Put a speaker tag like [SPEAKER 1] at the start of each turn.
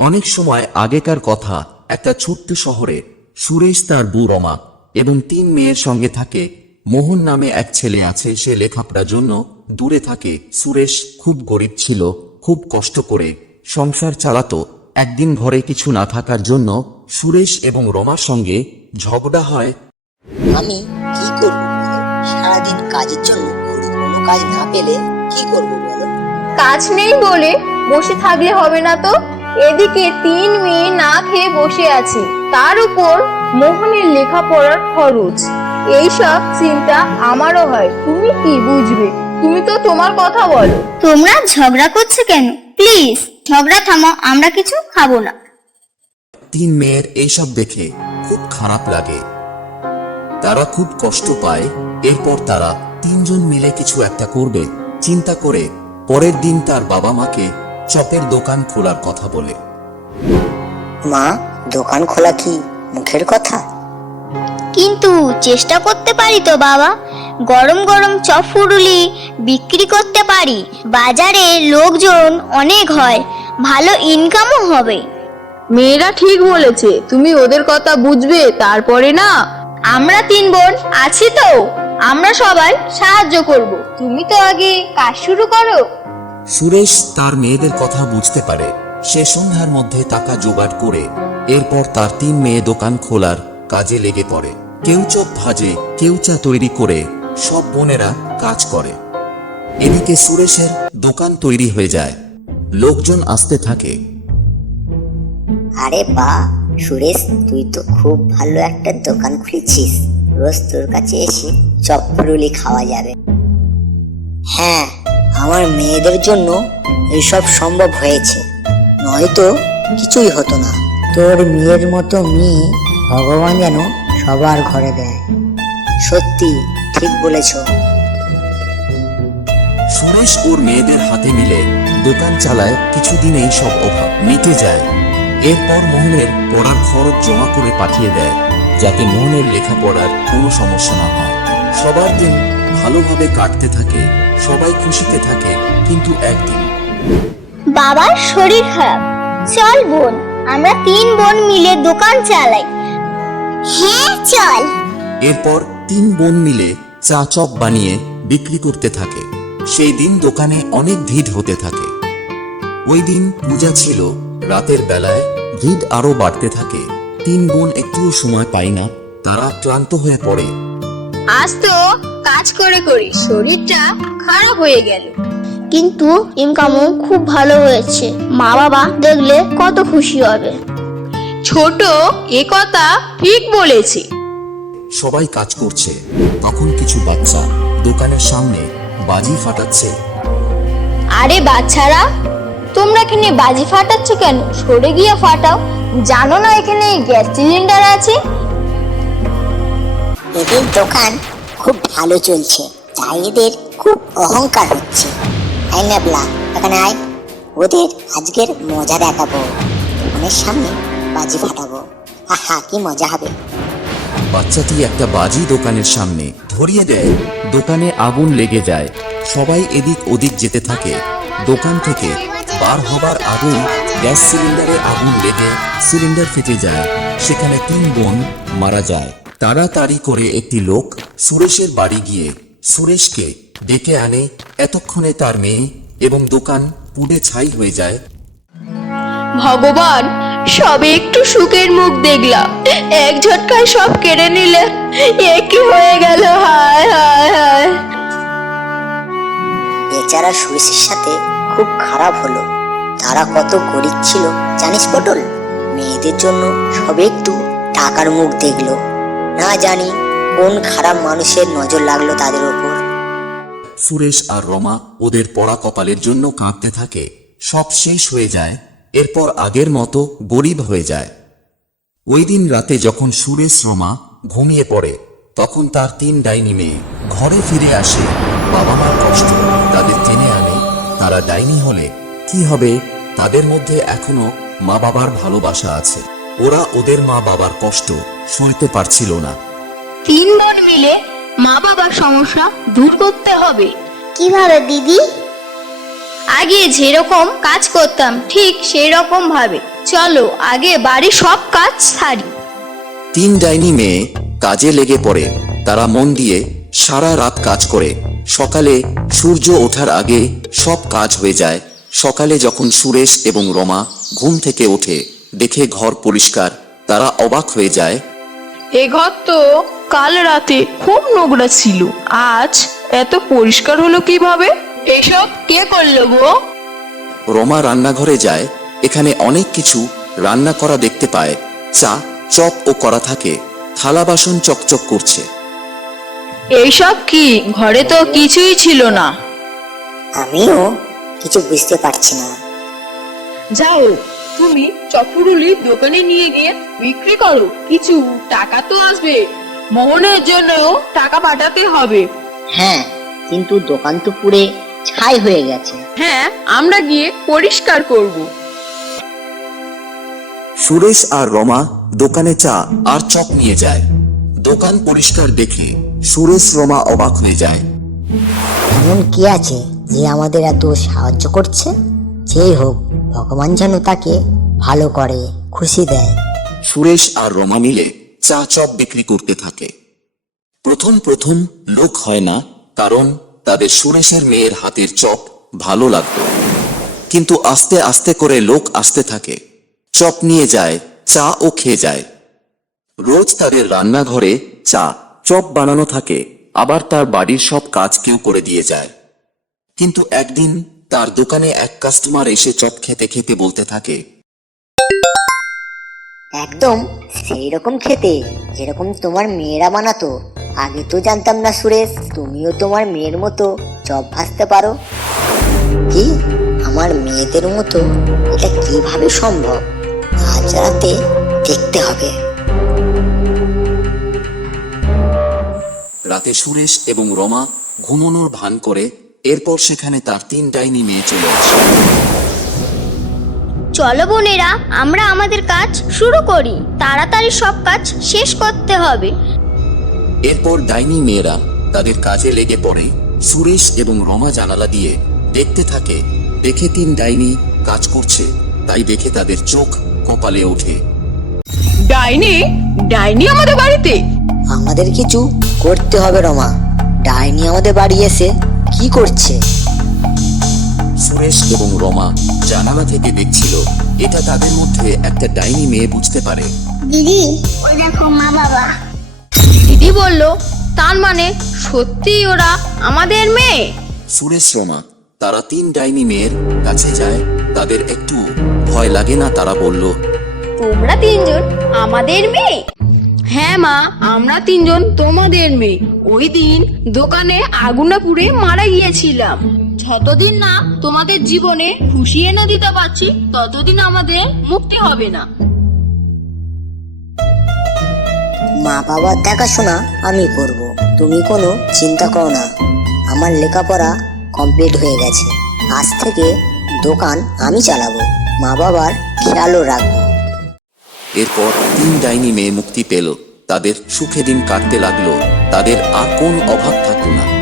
[SPEAKER 1] অনেক সময় আগেকার কথা একটা ছোট্ট শহরে সুরেশ তার বউ রমা এবং তিন মেয়ের সঙ্গে থাকে। মোহন নামে এক ছেলে আছে, সে লেখাপড়ার জন্য দূরে থাকে। সুরেশ খুব গরিব ছিল, খুব কষ্ট করে সংসার চালাতো। একদিন ঘরে কিছু না থাকার জন্য সুরেশ এবং রমার সঙ্গে ঝগড়া হয়।
[SPEAKER 2] আমি কি করব? সারাদিন কাজের জন্য কোনো কাজ না পেলে কি করব বলো?
[SPEAKER 3] কাজ নেই বলে বসে থাকলে হবে না তো? এদিকে তিন মেয়ে না খেয়ে বসে আছে। তার উপর মোহনের লেখাপড়ার খরচ। এইসব চিন্তা আমারও হয়। তুমি কি বুঝবে? তুমি তো তোমার কথা বলো।
[SPEAKER 4] তোমরা ঝগড়া করছ কেন? প্লিজ ঝগড়া থামাও আমরা কিছু খাব না।
[SPEAKER 1] তিন মেয়ের এইসব দেখে খুব খারাপ লাগে। তারা খুব কষ্ট পায়। এরপর তারা তিনজন মিলে কিছু একটা করবে। চিন্তা করে পরের দিন তার বাবা মাকে চপের দোকান খোলার কথা বলে।
[SPEAKER 2] মা দোকান খোলা কি মুখের কথা?
[SPEAKER 4] কিন্তু চেষ্টা করতে পারি তো বাবা। গরম গরম চপ ফুরুলি বিক্রি করতে পারি। বাজারে লোকজন অনেক হয় ভালো ইনকামও হবে।
[SPEAKER 3] মেয়েরা ঠিক বলেছে তুমি ওদের কথা বুঝবে তারপরে না আমরা তিন বোন আছি তো। আমরা সবাই সাহায্য করব। তুমি তো আগে কাজ শুরু করো।
[SPEAKER 1] সুরেশ তার মেয়েদের কথা বুঝতে পারে। সে সন্ধ্যার মধ্যে টাকা জোগাড় করে এরপর তার তিন মেয়ে দোকান খোলার কাজে লেগে পড়ে। কেউ চপ ভাজে কেউ চা তৈরি করে সব বোনেরা কাজ করে। এদিকে সুরেশের দোকান তৈরি হয়ে যায়। লোকজন আসতে থাকে।
[SPEAKER 2] আরে বা সুরেশ, তুই তো খুব ভালো একটা দোকান খুলেছিস। রোজ তোর কাছে এসে চপ্পরুলি খাওয়া যাবে। হ্যাঁ আমার মেয়েদের জন্য এসব সম্ভব হয়েছে। নয়তো কিছুই হতো না। তোর মেয়ের মতো মেয়ে ভগবান যেন সবার ঘরে দেয়। সত্যি ঠিক বলেছ।
[SPEAKER 1] সুরেশ ওর মেয়েদের হাতে মিলে দোকান চালায় কিছুদিনেই সব অভাব মিটে যায়। এরপর মোহনের পড়ার খরচ জমা করে পাঠিয়ে দেয় যাতে মোহনের লেখাপড়ার কোনো সমস্যা না হয়। সবার দিন ভালোভাবে কাটতে থাকে সবাই খুশিতে থাকে কিন্তু একদিন।
[SPEAKER 4] বাবার শরীর খারাপ। চল বোন আমরা তিন বোন মিলে দোকান চালাই। হ্যাঁ চল।
[SPEAKER 1] এরপর তিন বোন মিলে চা চপ বানিয়ে বিক্রি করতে থাকে। সেই দিন দোকানে অনেক ভিড় হতে থাকে। ওই দিন পূজা ছিল রাতের বেলায়। ভিড় আরও বাড়তে থাকে। তিন বোন একটুও সময় পায় না তারা ক্লান্ত হয়ে পড়ে।
[SPEAKER 3] আজ তো কাজ করে করে শরীরটা খারাপ হয়ে গেল।
[SPEAKER 4] কিন্তু ইনকামও খুব ভালো হয়েছে। মা বাবা দেখলে কত খুশি হবে।
[SPEAKER 3] ছোট এ কথা ঠিক বলেছে।
[SPEAKER 1] সবাই কাজ করছে। তখন কিছু বাচ্চা দোকানের সামনে বাজি ফাটাচ্ছে।
[SPEAKER 3] আরে বাচ্চারা তোমরা এখানে বাজি ফাটাচ্ছ কেন? সরে গিয়ে ফাটাও। জানো না এখানে গ্যাস সিলিন্ডার আছে?
[SPEAKER 2] এদের দোকান খুব ভালো চলছে তাই এদের খুব অহংকার হচ্ছে। আই নেবলা এখানে আয়। ওদের আজকের মজা দেখাবো। দোকানের সামনে বাজি ফাটাবো। আহা কি মজা হবে।
[SPEAKER 1] বাচ্চাটি একটা বাজি দোকানের সামনে ধরিয়ে দেয়। দোকানে আগুন লেগে যায়। সবাই এদিক ওদিক যেতে থাকে। দোকান থেকে বার হবার আগুন গ্যাস সিলিন্ডারে আগুন লেগে সিলিন্ডার ফেটে যায়। সেখানে তিন বোন মারা যায়। তাড়াতাড়ি করে একটি লোক সুরেশের বাড়ি গিয়ে সুরেশকে ডেকে আনে। এতক্ষণে তার মেয়ে এবং দোকান পুড়ে ছাই হয়ে যায়।
[SPEAKER 3] ভগবান সবে একটু সুখের মুখ দেখলাম। এক ঝটকায় সব কেড়ে নিলে এ কি হয়ে গেল? হায় হায় হায়।
[SPEAKER 2] বেচারা সুরেশের সাথে খুব খারাপ হলো। তারা কত গরিব ছিল, জানিস পটল? মেয়েদের জন্য সবে একটু টাকার মুখ দেখল। না জানি কোন খারাপ মানুষের নজর লাগল তাদের ওপর।
[SPEAKER 1] সুরেশ আর রমা ওদের পড়া কপালের জন্য কাঁদতে থাকে। সব শেষ হয়ে যায়, এরপর আগের মতো গরিব হয়ে যায়। ওই দিন রাতে যখন সুরেশ, রমা ঘুমিয়ে পড়ে, তখন তার তিন ডাইনি মেয়ে ঘরে ফিরে আসে বাবা মার কষ্ট। তারা ডাইনি হলে কি হবে? তাদের মধ্যে এখনও মা বাবার ভালোবাসা আছে। ওরা ওদের মা বাবার কষ্ট সইতে পারছিল না।
[SPEAKER 3] তিন বোন মিলে মা বাবার সমস্যা দূর করতে হবে।
[SPEAKER 4] কীভাবে দিদি?
[SPEAKER 3] আগে যেরকম কাজ করতাম ঠিক সেই রকম ভাবে। চলো আগে বাড়ির সব কাজ সারি।
[SPEAKER 1] তিন ডাইনি মেয়ে কাজে লেগে পড়ে। তারা মন দিয়ে সারা রাত কাজ করে। সকালে সূর্য ওঠার আগে সব কাজ হয়ে যায়। সকালে যখন সুরেশ এবং রমা ঘুম থেকে ওঠে দেখে ঘর পরিষ্কার তারা অবাক হয়ে যায়।
[SPEAKER 5] এ ঘর তো কাল রাতে খুব নোংরা ছিল। আজ এত পরিষ্কার হলো কীভাবে? এসব কে করল গো?
[SPEAKER 1] রমা রান্নাঘরে যায় এখানে অনেক কিছু রান্না করা দেখতে পায়। চা চপ ও করা থাকে। থালা বাসন চকচক করছে।
[SPEAKER 5] এইসব কি? ঘরে তো কিছুই ছিল না।
[SPEAKER 2] আমিও কিছু বুঝতে পারছি না।
[SPEAKER 5] যাও তুমি চপুরুলি দোকানে নিয়ে গিয়ে বিক্রি করো। কিছু টাকা তো আসবে। মোহনের জন্য টাকা পাঠাতে হবে।
[SPEAKER 2] হ্যাঁ কিন্তু দোকান তো পুরে ছাই হয়ে গেছে।
[SPEAKER 5] হ্যাঁ আমরা গিয়ে পরিষ্কার করব।
[SPEAKER 1] সুরেশ আর রমা দোকানে চা আর চপ নিয়ে যায়। দোকান পরিষ্কার দেখে সুরেশ রমা অবাক হয়ে যায়।
[SPEAKER 2] এমন কি আছে যে আমাদের এত সাহায্য করছে? যেই হোক ভগবান যেন তাকে ভালো করে খুশি দেয়।
[SPEAKER 1] সুরেশ আর রমা মিলে চা চপ বিক্রি করতে থাকে। প্রথম প্রথম লোক হয় না কারণ তাদের সুরেশের মেয়ের হাতের চপ ভালো লাগতো। কিন্তু আস্তে আস্তে করে লোক আসতে থাকে। চপ নিয়ে যায় চা ও খেয়ে যায়। রোজ তাদের রান্নাঘরে চা। চপ বানানো থাকে, আবার তার বাড়ির সব কাজ কেউ করে দিয়ে যায়। কিন্তু একদিন তার দোকানে এক কাস্টমার এসে চপ খেতে খেতে বলতে থাকে,
[SPEAKER 2] একদম সেই রকম খেতে, যেরকম তোমার মেয়েরা বানাতো, আগে তো জানতাম না সুরেশ, তুমিও তোমার মেয়ের মতো চপ ভাজতে পারো। কি? আমার মেয়েদের মতো? এটা কীভাবে সম্ভব? আজ রাতে দেখতে হবে।
[SPEAKER 1] রাতে সুরেশ এবং রমা ঘুমানোর ভান করে এরপর সেখানে তার তিন ডাইনি মেয়ে চলে আসে।
[SPEAKER 4] চলো বোনেরা আমরা আমাদের কাজ শুরু করি। তাড়াতাড়ি সব কাজ শেষ করতে হবে।
[SPEAKER 1] এরপর ডাইনি মেয়েরা তাদের কাজে লেগে পড়ে। সুরেশ এবং রমা জানালা দিয়ে দেখতে থাকে দেখে তিন ডাইনি কাজ করছে তাই দেখে তাদের চোখ কপালে ওঠে।
[SPEAKER 5] ডাইনি ডাইনি আমাদের বাড়িতে।
[SPEAKER 2] আমাদের কিছু করতে হবে রমা। ডাইনি আমাদের বাড়ি এসে কি করছে?
[SPEAKER 1] সুরেশ এবং রমা জানালা থেকে দেখছিল এটা তাদের মধ্যে একটা ডাইনি মেয়ে বুঝতে পারে।
[SPEAKER 4] দিদি ওই দেখো মা বাবা।
[SPEAKER 3] দিদি বলল তার মানে সত্যি ওরা আমাদের মেয়ে?
[SPEAKER 1] সুরেশ রমা তারা তিন ডাইনি মেয়ের কাছে যায় তাদের একটু ভয় লাগে না? তারা বলল
[SPEAKER 3] তোমরা তিনজন আমাদের মেয়ে? হ্যাঁ মা, আমরা তিনজন তোমাদের মেয়ে। ওই দিন দোকানে আগুনে পুড়ে মারা গিয়েছিলাম। যতদিন না তোমাদের জীবনে খুশি এনে দিতে পারছি, ততদিন আমাদের মুক্তি হবে না।
[SPEAKER 2] মা বাবার দেখাশোনা আমি করব। তুমি কোনো চিন্তা করো না। আমার লেখাপড়া কমপ্লিট হয়ে গেছে। আজ থেকে দোকান আমি চালাবো। মা বাবার খেয়ালও রাখব।
[SPEAKER 1] এরপর তিন ডাইনি মেয়ে মুক্তি পেল। তাদের সুখে দিন কাটতে লাগল। তাদের আর কোন অভাব থাকতো না।